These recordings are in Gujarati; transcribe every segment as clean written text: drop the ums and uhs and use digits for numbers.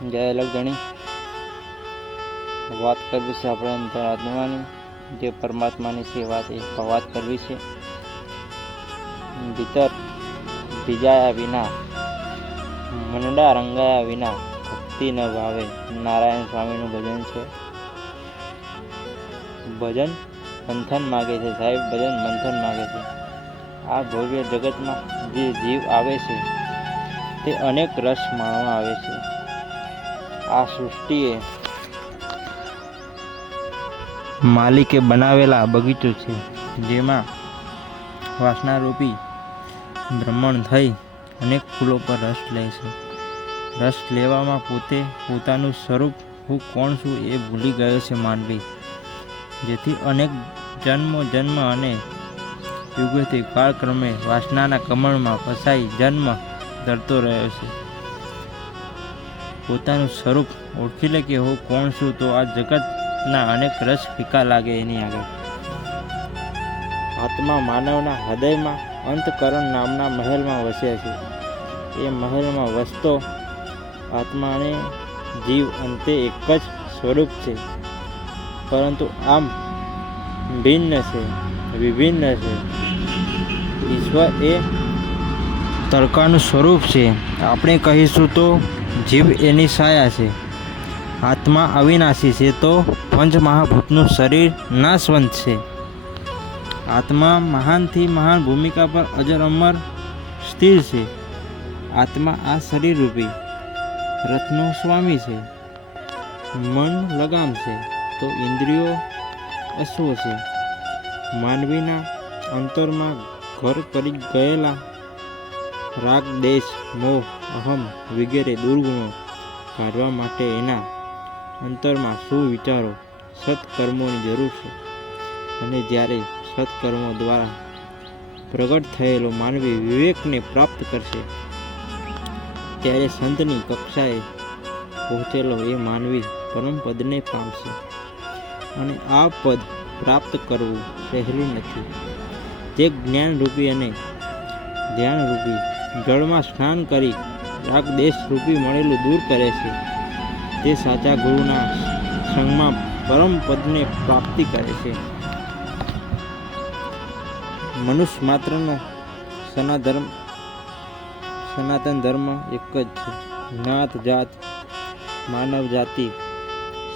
જય લગણી વાત કરવી છે આપણે અંતરાત્માની, જે પરમાત્માની છે વાત કરવી છે. ભીતર ભીજાયા વિના, મનડા રંગાયા વિના ભક્તિ ન ભાવે. નારાયણ સ્વામીનું ભજન છે. ભજન મંથન માગે છે સાહેબ, ભજન મંથન માગે છે. આ ભવ્ય જગતમાં જે જીવ આવે છે તે અનેક રસ માણવા આવે છે. આ સૃષ્ટિએ માલિકે બનાવેલા બગીચો છે, જેમાં વાસનારૂપી ભ્રમણ થઈ અનેક ફૂલો પર રસ લે છે. રસ લેવામાં પોતે પોતાનું સ્વરૂપ હું કોણ છું એ ભૂલી ગયો છે માનવી, જેથી અનેક જન્મ અને યુગોથી કાળક્રમે વાસનાના કમળમાં ફસાઈ જન્મ ધરતો રહ્યો છે. પોતાનું સ્વરૂપ ઓળખી લે કે હું કોણ છું, તો આ જગતના અનેક રસ ફીકા લાગે એની આગળ. આત્મા માનવના હૃદયમાં અંતકરણ નામના મહેલમાં વસે છે. એ મહેલમાં વસતો આત્મા અને જીવ અંતે એક જ સ્વરૂપ છે, પરંતુ આમ ભિન્ન છે, વિભિન્ન છે. ઈશ્વર એ તડકાનું સ્વરૂપ છે. આપણે કહીશું તો જીવ એની છાયા છે. આત્મા અવિનાશી છે, તો પંચમહાભૂતનું શરીર નાશવંત છે. આત્મા મહાનથી મહાન ભૂમિકા પર અજર અમર સ્થિર છે. આત્મા આ શરીર રૂપી રથનો સ્વામી છે. મન લગામ છે, તો ઇન્દ્રિયો અશ્વ છે. માનવીના અંતરમાં ઘર કરી ગયેલા રાગ, દેશ, મોહ, અહમ વગેરે દુર્ગુણો કાઢવા માટે એના અંતરમાં સુવિચારો, સત્કર્મોની જરૂર છે. અને જ્યારે સત્કર્મો દ્વારા પ્રગટ થયેલો માનવી વિવેકને પ્રાપ્ત કરશે, ત્યારે સંતની કક્ષાએ પહોંચેલો એ માનવી પરમપદને પામશે. અને આ પદ પ્રાપ્ત કરવું સહેલું નથી. જે જ્ઞાનરૂપી અને ધ્યાનરૂપી જળમાં સ્નાન કરી રાગ દેશ રૂપી મળેલું દૂર કરે છે, તે સાચા ગુરુના સંગમાં પરમ પદને પ્રાપ્તિ કરે છે. મનુષ્ય માત્રનો સનાતન ધર્મ એક જ છે. જ્ઞાત જાત માનવ જાતિ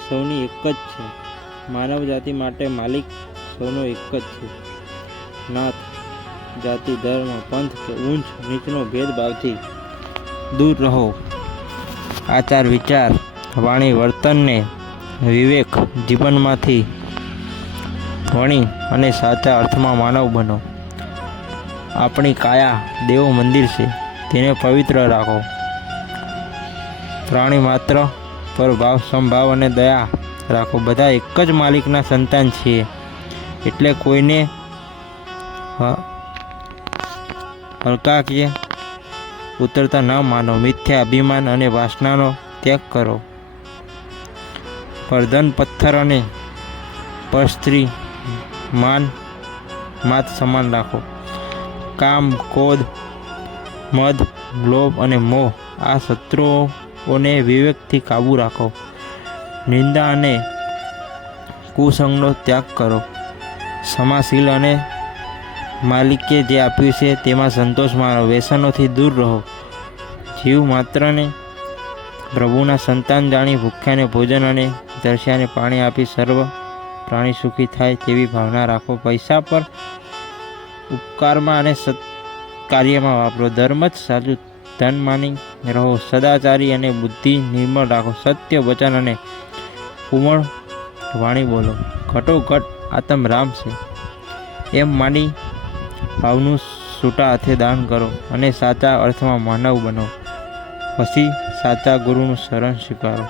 સૌની એક જ છે. માનવ જાતિ માટે માલિક સૌનો એક જ છે. જ્ઞાત જાતિ, ધર્મ, પંથ કે ઊંચ નીચનો ભેદભાવથી દૂર રહો. આચાર, વિચાર, વાણી, વર્તનને વિવેક જીવનમાંથી વણી અને સાચા અર્થમાં માનવ બનો. આપણી કાયા દેવ મંદિર છે, તેને પવિત્ર રાખો. પ્રાણી માત્ર પર ભાવ, સંભાવ અને દયા રાખો. બધા એક જ માલિકના સંતાન છીએ, એટલે કોઈને હલકા કે ઉતરતા ન માનો. મિથ્યા અભિમાન અને વાસનાનો ત્યાગ કરો. પર ધન, પથ્થર અને પર સ્ત્રી માત સમાન રાખો. કામ, ક્રોધ, મદ, લોભ અને મોહ આ શત્રુઓને વિવેકથી કાબૂ રાખો. નિંદા અને કુસંગનો ત્યાગ કરો. ક્ષમાશીલ અને માલિકે જે આપ્યું છે તેમાં સંતોષ માનો. વ્યસનોથી દૂર રહો. જીવ માત્રને પ્રભુના સંતાન જાણી ભૂખ્યાને ભોજન અને તરસ્યાને પાણી આપી સર્વ પ્રાણી સુખી થાય તેવી ભાવના રાખો. પૈસા પર ઉપકારમાં અને સત્કાર્યમાં વાપરો. ધર્મ જ સાચું ધન માની રહો. સદાચારી અને બુદ્ધિ નિર્મળ રાખો. સત્ય વચન અને કોમળ વાણી બોલો. ઘટોઘટ આત્મ રામ છે એમ માની ભાવનું છૂટા હાથે દાન કરો અને સાચા અર્થમાં માનવ બનો. પછી સાચા ગુરુનું શરણ સ્વીકારો.